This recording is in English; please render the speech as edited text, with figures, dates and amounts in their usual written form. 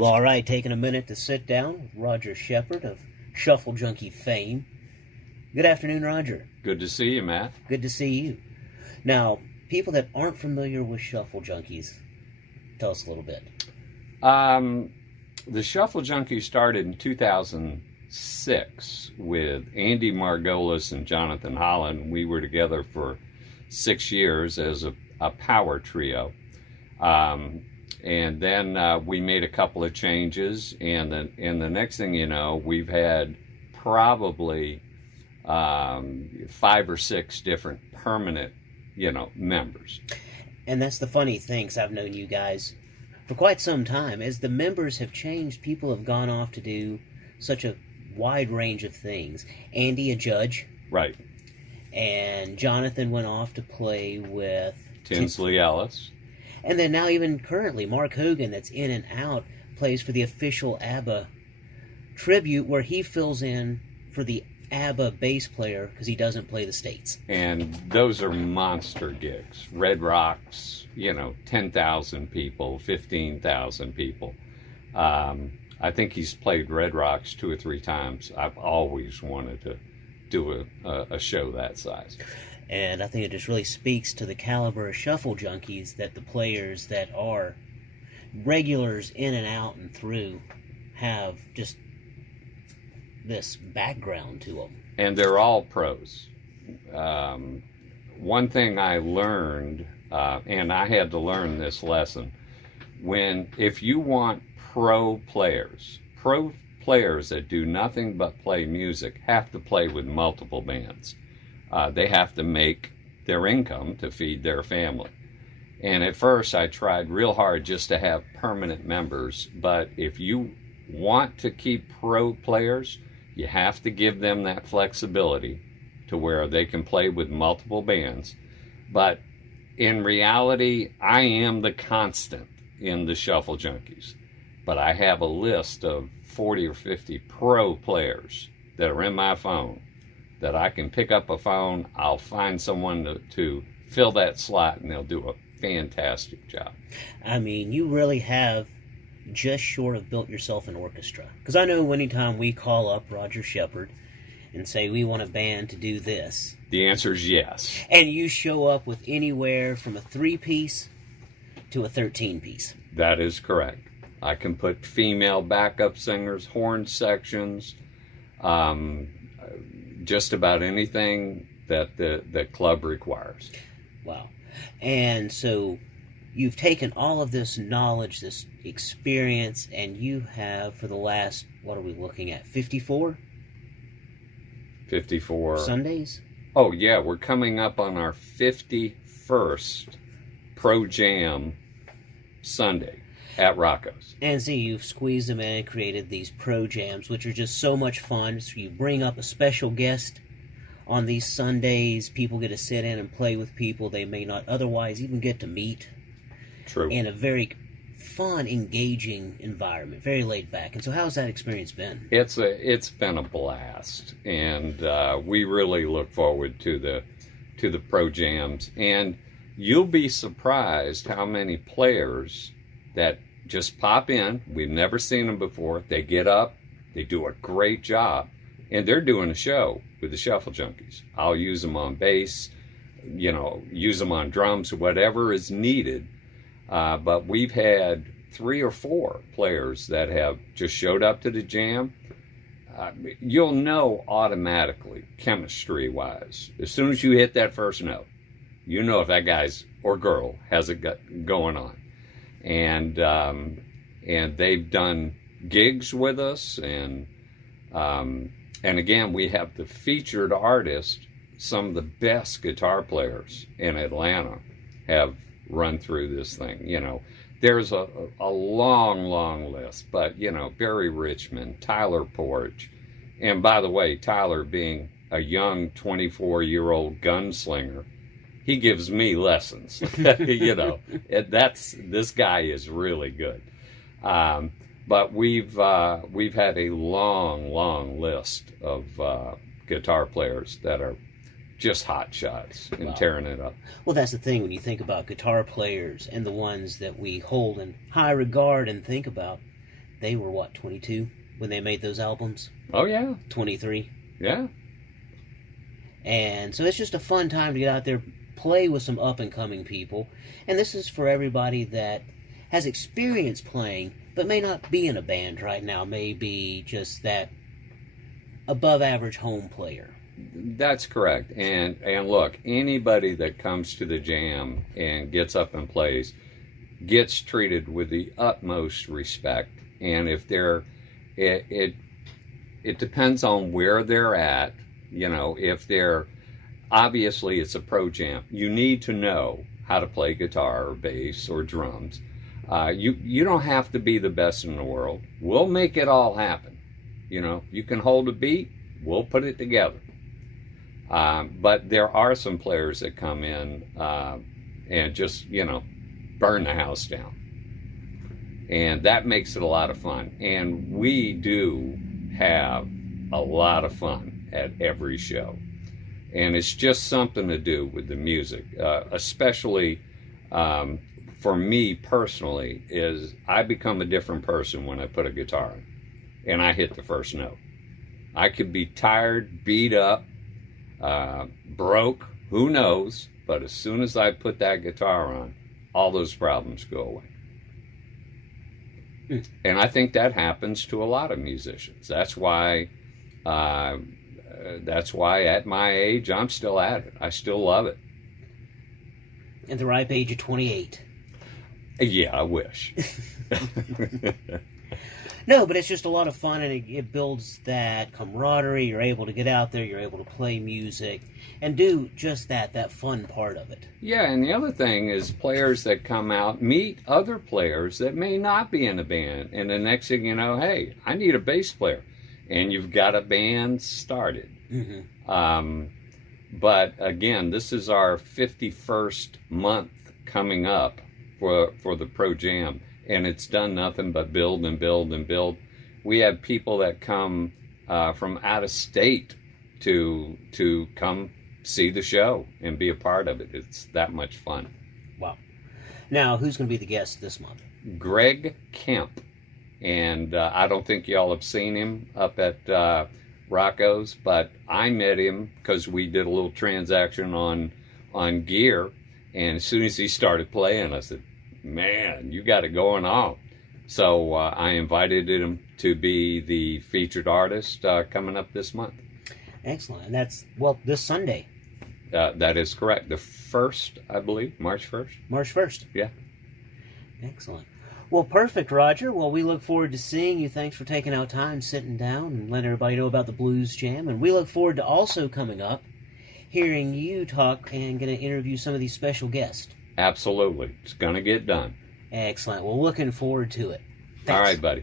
Well, all right, taking a minute to sit down with Roger Shepheard of Shuffle Junkie fame. Good afternoon, Roger. Good to see you, Matt. Good to see you. Now, people that aren't familiar with Shuffle Junkies, tell us a little bit. The Shuffle Junkies started in 2006 with Andy Margolis and Jonathan Holland. We were together for 6 years as a power trio. And then we made a couple of changes, and the next thing you know, we've had probably 5 or 6 different permanent, members. And that's the funny thing, 'cause I've known you guys for quite some time. As the members have changed, people have gone off to do such a wide range of things. Andy, a judge. Right. And Jonathan went off to play with Tinsley Ellis. And then now even currently, Mark Hogan, that's in and out, plays for the official ABBA tribute where he fills in for the ABBA bass player because he doesn't play the States. And those are monster gigs. Red Rocks, 10,000 people, 15,000 people. I think he's played Red Rocks 2 or 3 times. I've always wanted to do a show that size. And I think it just really speaks to the caliber of Shuffle Junkies that the players that are regulars in and out and through have just this background to them. And they're all pros. One thing I learned, and I had to learn this lesson, if you want pro players that do nothing but play music have to play with multiple bands. They have to make their income to feed their family. And at first I tried real hard just to have permanent members, but if you want to keep pro players, you have to give them that flexibility to where they can play with multiple bands. But in reality, I am the constant in the Shuffle Junkies. But I have a list of 40 or 50 pro players that are in my phone that I can pick up a phone, I'll find someone to fill that slot, and they'll do a fantastic job. I mean, you really have just short of built yourself an orchestra. Because I know anytime we call up Roger Shepheard and say we want a band to do this, the answer is yes. And you show up with anywhere from a 3-piece to a 13-piece. That is correct. I can put female backup singers, horn sections, just about anything that the club requires. Wow. And so you've taken all of this knowledge, this experience, and you have, for the last, what are we looking at, 54? 54. Sundays? Oh, yeah. We're coming up on our 51st Pro Jam Sunday at Rocco's. And see, you've squeezed them in and created these pro jams, which are just so much fun. So you bring up a special guest on these Sundays. People get to sit in and play with people they may not otherwise even get to meet. True. In a very fun, engaging environment, very laid back. And so how's that experience been? It's been a blast, and we really look forward to the pro jams. And you'll be surprised how many players that just pop in. We've never seen them before. They get up, they do a great job, and they're doing a show with the Shuffle Junkies. I'll use them on bass, use them on drums, whatever is needed. But we've had 3 or 4 players that have just showed up to the jam. You'll know automatically, chemistry-wise, as soon as you hit that first note, you know if that guy's or girl has it going on. And they've done gigs with us, and again, we have the featured artist. Some of the best guitar players in Atlanta have run through this thing. There's a long list, but Barry Richmond, Tyler Porch, and by the way, Tyler being a young 24-year-old gunslinger, he gives me lessons. This guy is really good. But we've had a long list of guitar players that are just hot shots and tearing it up. Well, that's the thing when you think about guitar players and the ones that we hold in high regard and think about. they were, what, 22 when they made those albums? Oh, yeah. 23. Yeah. And so it's just a fun time to get out there, play with some up-and-coming people. And this is for everybody that has experience playing, but may not be in a band right now. May be just that above-average home player. That's correct. And look, anybody that comes to the jam and gets up and plays gets treated with the utmost respect. And if they're, it depends on where they're at. You know, if they're, obviously it's a pro jam. You need to know how to play guitar or bass or drums. You don't have to be the best in the world. We'll make it all happen. You know, you can hold a beat, we'll put it together. But there are some players that come in and just, you know, burn the house down. And that makes it a lot of fun. And we do have a lot of fun at every show. And it's just something to do with the music, especially for me personally, is I become a different person when I put a guitar in and I hit the first note. I could be tired, beat up, broke, who knows, but as soon as I put that guitar on, all those problems go away. And I think that happens to a lot of musicians. That's why at my age, I'm still at it. I still love it. At the ripe age of 28. Yeah, I wish. No, but it's just a lot of fun, and it builds that camaraderie. You're able to get out there, you're able to play music, and do just that fun part of it. Yeah, and the other thing is players that come out meet other players that may not be in a band, and the next thing you know, hey, I need a bass player, and you've got a band started. Mm-hmm. But again, this is our 51st month coming up for the Pro Jam. And it's done nothing but build and build and build. We have people that come from out of state to come see the show and be a part of it. It's that much fun. Wow. Now, who's going to be the guest this month? Greg Kemp. And I don't think y'all have seen him up at Rocco's, but I met him because we did a little transaction on gear. And as soon as he started playing, I said, man, you got it going on. So I invited him to be the featured artist coming up this month. Excellent. And that's, well, this Sunday. That is correct. The 1st, I believe, March 1st. March 1st. Yeah. Excellent. Well, perfect, Roger. Well, we look forward to seeing you. Thanks for taking out time, sitting down, and letting everybody know about the Blues Jam. And we look forward to also coming up, hearing you talk and going to interview some of these special guests. Absolutely. It's going to get done. Excellent. Well, looking forward to it. Thanks. All right, buddy.